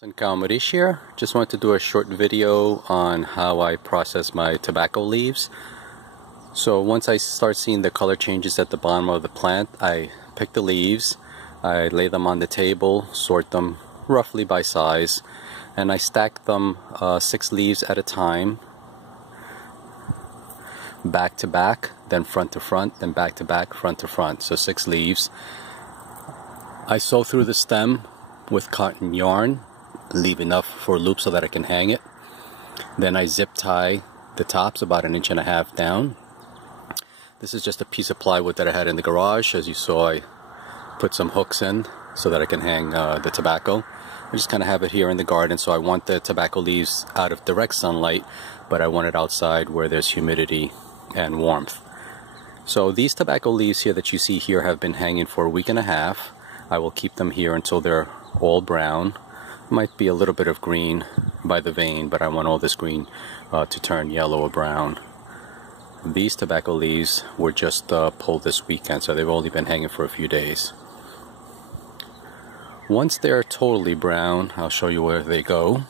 And Kamarish here. Just wanted to do a short video on how I process my tobacco leaves. So once I start seeing the color changes at the bottom of the plant, I pick the leaves, I lay them on the table, sort them roughly by size, and I stack them 6 leaves at a time, back to back, then front to front, then back to back, front to front. So 6 leaves. I sew through the stem with cotton yarn, leave enough for a loop so that I can hang it. Then I zip tie the tops about 1.5 inches down. This is just a piece of plywood that I had in the garage. As you saw, I put some hooks in so that I can hang the tobacco. I just kind of have it here in the garden, so I want the tobacco leaves out of direct sunlight, but I want it outside where there's humidity and warmth. So these tobacco leaves here that you see here have been hanging for 1.5 weeks. I will keep them here until they're all brown. Might be a little bit of green by the vein, but I want all this green to turn yellow or brown. These tobacco leaves were just pulled this weekend, so they've only been hanging for a few days. Once they're totally brown, I'll show you where they go.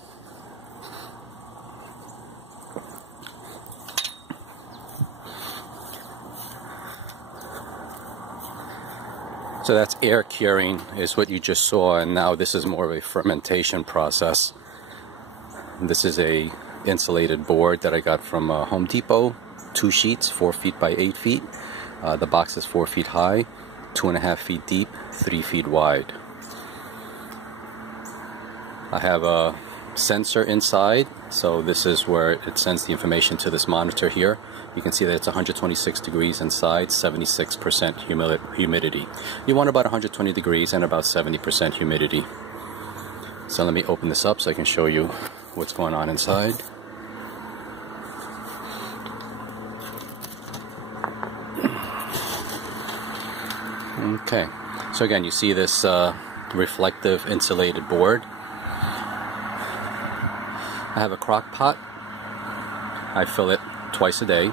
So that's air curing is what you just saw, and now this is more of a fermentation process. This is a insulated board that I got from Home Depot, 2 sheets, 4 feet by 8 feet. The box is 4 feet high, 2.5 feet deep, 3 feet wide. I have a sensor inside, so this is where it sends the information to this monitor here. You can see that it's 126 degrees inside, 76% humidity. You want about 120 degrees and about 70% humidity. So let me open this up so I can show you what's going on inside. Okay, so again, you see this reflective insulated board. I have a crock pot. I fill it twice a day.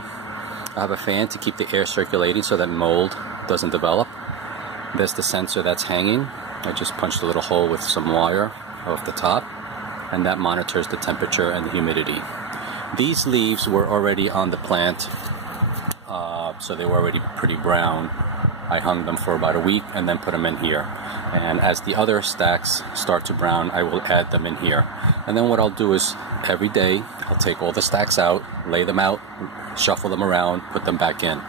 I have a fan to keep the air circulating so that mold doesn't develop. There's the sensor that's hanging. I just punched a little hole with some wire off the top, and that monitors the temperature and the humidity. These leaves were already on the plant, so they were already pretty brown. I hung them for about a week and then put them in here. And as the other stacks start to brown, I will add them in here. And then what I'll do is every day I'll take all the stacks out, lay them out, shuffle them around, put them back in.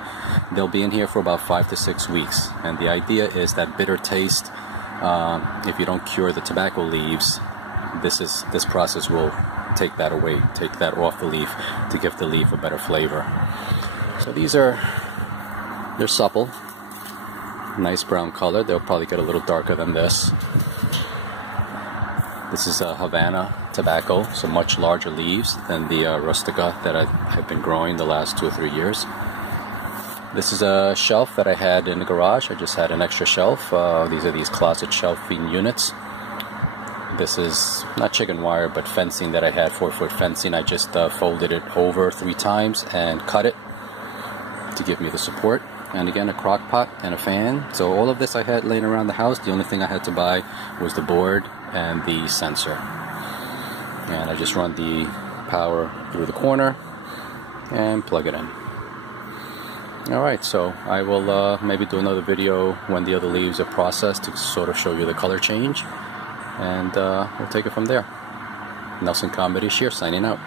They'll be in here for about 5 to 6 weeks. And the idea is that bitter taste, if you don't cure the tobacco leaves, this process will take that away, take that off the leaf to give the leaf a better flavor. So they're supple. Nice brown color. They'll probably get a little darker than this. This is a Havana tobacco, so much larger leaves than the Rustica that I've been growing the last 2 or 3 years. This is a shelf that I had in the garage. I just had an extra shelf. These are these closet shelving units. This is not chicken wire, but fencing that I had, 4-foot fencing. I just folded it over 3 times and cut it to give me the support. And again, a crock pot and a fan. So all of this I had laying around the house. The only thing I had to buy was the board and the sensor. And I just run the power through the corner and plug it in. Alright, so I will maybe do another video when the other leaves are processed to sort of show you the color change. And we'll take it from there. Nelson Kamarish here, signing out.